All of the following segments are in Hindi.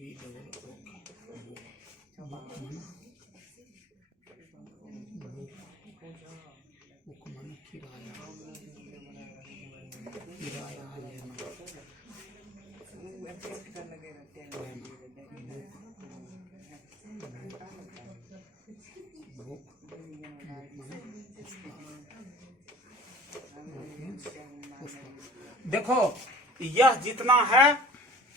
बी डबल बुक माने किराया, किराया लेना, बुक माने देखो यह जितना है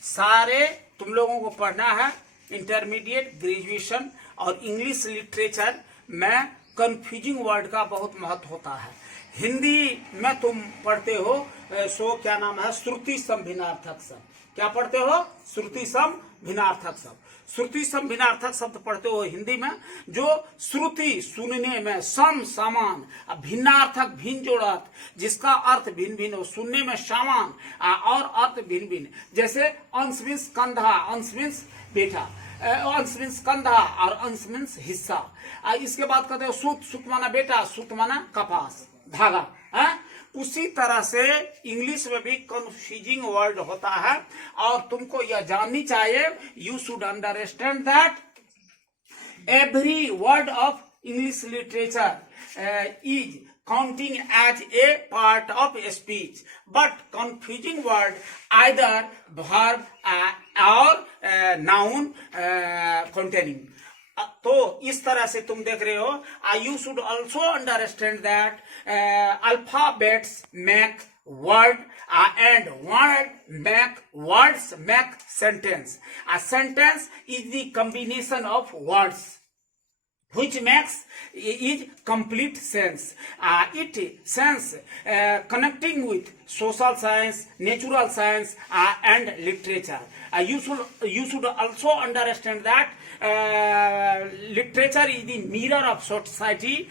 सारे तुम लोगों को पढ़ना है। इंटरमीडिएट, ग्रेजुएशन और इंग्लिश लिटरेचर में कंफ्यूजिंग वर्ड का बहुत महत्व होता है। हिंदी में तुम पढ़ते हो सो क्या नाम है, श्रुति सम भिन्नार्थक शब्द। क्या पढ़ते हो? श्रुति सम भिन्नार्थक शब्द। श्रुति सम भिन्नार्थक शब्द पढ़ते हो हिंदी में, जो श्रुति सुनने में, सम समान, भिन्नार्थक भिन्न जोड़त, जिसका अर्थ भिन्न भिन्न हो, सुनने में समान और अर्थ भिन्न भिन्न। जैसे अंश मीन्स कंधा, अंश मीन्स बेटा, अंश मीन्स कंधा और अंश मीन्स हिस्सा। इसके बाद कहते हो सूत, सूत माना बेटा, सूत माना कपास, धागा है। उसी तरह से इंग्लिश में भी कंफ्यूजिंग वर्ड होता है और तुमको यह जाननी चाहिए। You should understand that every word of English literature is counting as a part of speech, but confusing word either verb or noun containing। तो इस तरह से तुम देख रहे हो। You should also understand that alphabets make word and word make words make sentence. A sentence is the combination of words which makes is complete sense. It sense connecting with social science, natural science and literature. You should also understand that literature is the mirror of society.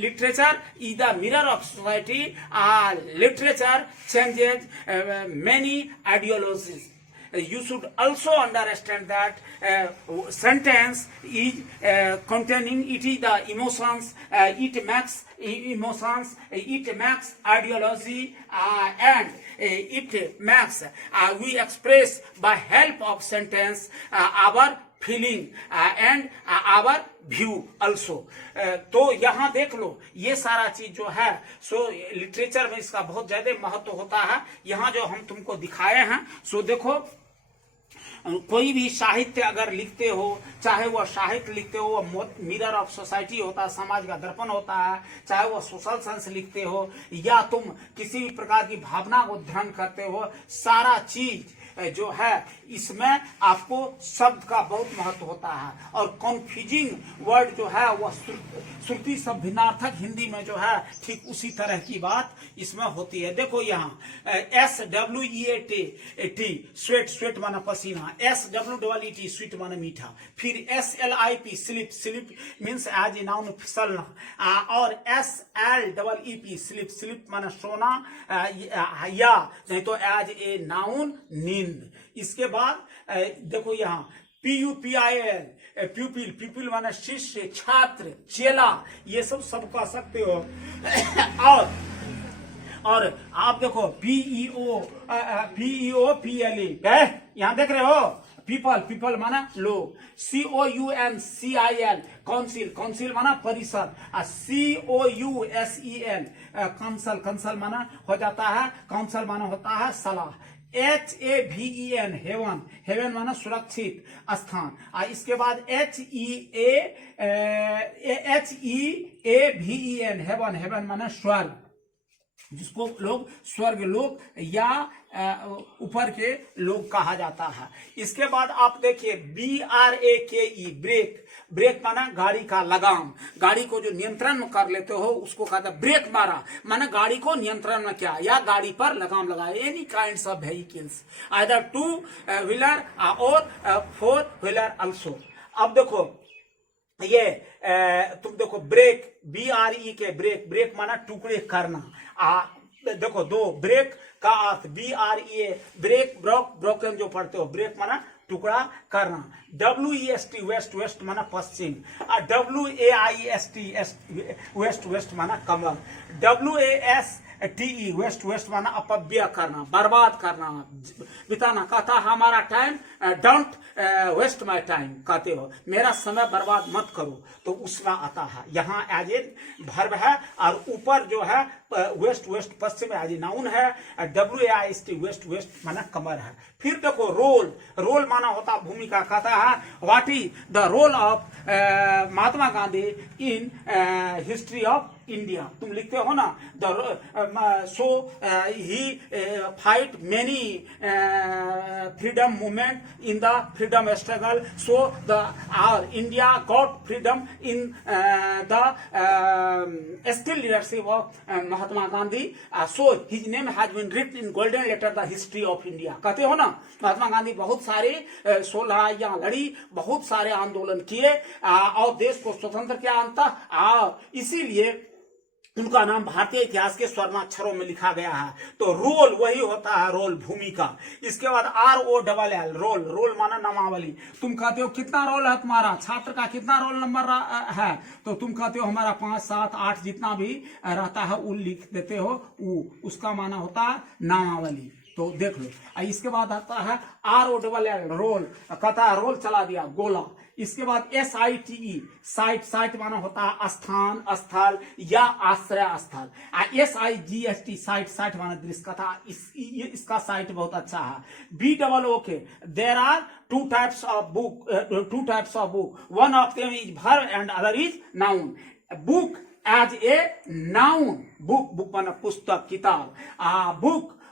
Literature is the mirror of society. Literature changes many ideologies. You should also understand that sentence is containing, it is the emotions, it makes emotions, it makes ideology and it makes we express by help of sentence our feeling and our view also. तो यहाँ देख लो ये सारा चीज जो है सो लिटरेचर में इसका बहुत ज्यादा महत्व होता है। यहाँ जो हम तुमको दिखाए हैं सो देखो, कोई भी साहित्य अगर लिखते हो, चाहे वह साहित्य लिखते हो, वह मिरर ऑफ सोसाइटी होता है, समाज का दर्पण होता है, चाहे वह सोशल साइंस लिखते हो या तुम किसी भी प्रकार की भावना को ध्यान करते हो, सारा चीज जो है इसमें आपको शब्द का बहुत महत्व होता है। और कन्फ्यूजिंग वर्ड जो है वह श्रुति सब भिन्नार्थक हिंदी में जो है ठीक उसी तरह की बात इसमें होती है। देखो यहाँ SWEAT स्वेट, स्वेट माना पसीना, SWEET स्वीट माना मीठा, फिर SLIP slip, slip means as a noun फिसलना, और SLEEP स्लिप, स्लिप माना सोना या नहीं तो एज ए नाउन नींद। इसके बाद देखो यहाँ PUPIL प्यूपिल, प्यूपिल माना शिष्य, छात्र, चेला, ये सब कह सकते हो। और आप देखो PEOPLE, यहाँ देख रहे हो पीपल, पीपल माना लोग, COUNCIL काउंसिल, काउंसिल माना परिषद, COUSEL काउंसल, काउंसल माना हो जाता है, काउंसल माना होता है सलाह, HAVEN हेवन, हेवन माना सुरक्षित स्थान। इसके बाद HEAVEN हेवन, हेवन माना स्वर्ग, जिसको लोग स्वर्ग लोक या ऊपर के लोग कहा जाता है। इसके बाद आप देखिए BRAKE ब्रेक, ब्रेक माना गाड़ी का लगाम, गाड़ी को जो नियंत्रण में कर लेते हो उसको कहते हैं ब्रेक मारा, माना गाड़ी को नियंत्रण में किया या गाड़ी पर लगाम लगाया। Any kinds of vehicles either two wheeler और फोर व्हीलर आल्सो। अब देखो ये तुम देखो ब्रेक, BREK ब्रेक, ब्रेक माना टुकड़े करना। देखो दो ब्रेक का अर्थ BRE ब्रेक, ब्रोक, ब्रोकन जो पढ़ते हो, ब्रेक माना टुकड़ा करना। WEST वेस्ट, वेस्ट माना पश्चिम, WAIST वेस्ट, वेस्ट माना कमल, WAS टी वेस्ट, वेस्ट माना अपव्यय करना, बर्बाद करना, बिताना। कहता हमारा time, don't waste my time, कहते हो मेरा समय बर्बाद मत करो, तो उसमें आता है यहाँ एज ए वर्ब है, और ऊपर जो है वेस्ट, वेस्ट पश्चिम एज ए नाउन है, WAIST वेस्ट, वेस्ट माना कमर है। फिर देखो रोल, रोल माना होता भूमिका। कहता है what is the role of Mahatma Gandhi in history of India. तुम लिखते हो ना, so he fight many freedom movement in the freedom struggle, so the our India got freedom in the still leadership of Mahatma Gandhi, so his name has been written in golden letter the history of India. कहते हो ना, महात्मा गांधी बहुत सारे लड़ाइयां लड़ी, बहुत सारे आंदोलन किए और देश को स्वतंत्र किया अंततः, और इसीलिए उनका नाम भारतीय इतिहास के स्वर्णाक्षरों में लिखा गया है। तो रोल वही होता है, रोल भूमिका। इसके बाद ROLL रोल, रोल माना नामावली। तुम कहते हो कितना रोल है तुम्हारा, छात्र का कितना रोल नंबर है, तो तुम कहते हो हमारा 5, 7, 8 जितना भी रहता है वो लिख देते हो, वो उसका माना होता है नामावली। तो देख लो। इसके बाद आता है ROLL रोल, कहता है रोल चला दिया गोला। इसके बाद SITE साइट, साइट माना होता है स्थान, स्थल या आश्रय स्थल। SIGST साइट, साइट माना दृश्य। कथा इसका साइट बहुत अच्छा है। BOOK there are two types of book, one of them is verb and other is noun. Book as a noun, book, book माना पुस्तक, किताब।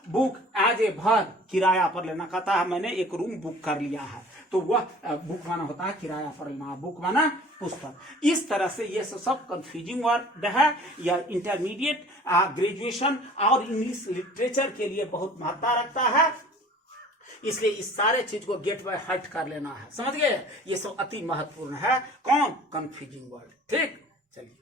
बुक एज ए वर्ब, किराया पर लेना। कहता है मैंने एक रूम बुक कर लिया है, तो वह बुक माना होता है किराया पर लेना, बुक माना पुस्तक। इस तरह से ये सब कंफ्यूजिंग वर्ड है, या इंटरमीडिएट, ग्रेजुएशन और इंग्लिश लिटरेचर के लिए बहुत महत्ता रखता है। इसलिए इस सारे चीज को गेट बाय हार्ट कर लेना है, समझ गए। ये सब अति महत्वपूर्ण है। कौन? Confusing word. ठीक, चलिए।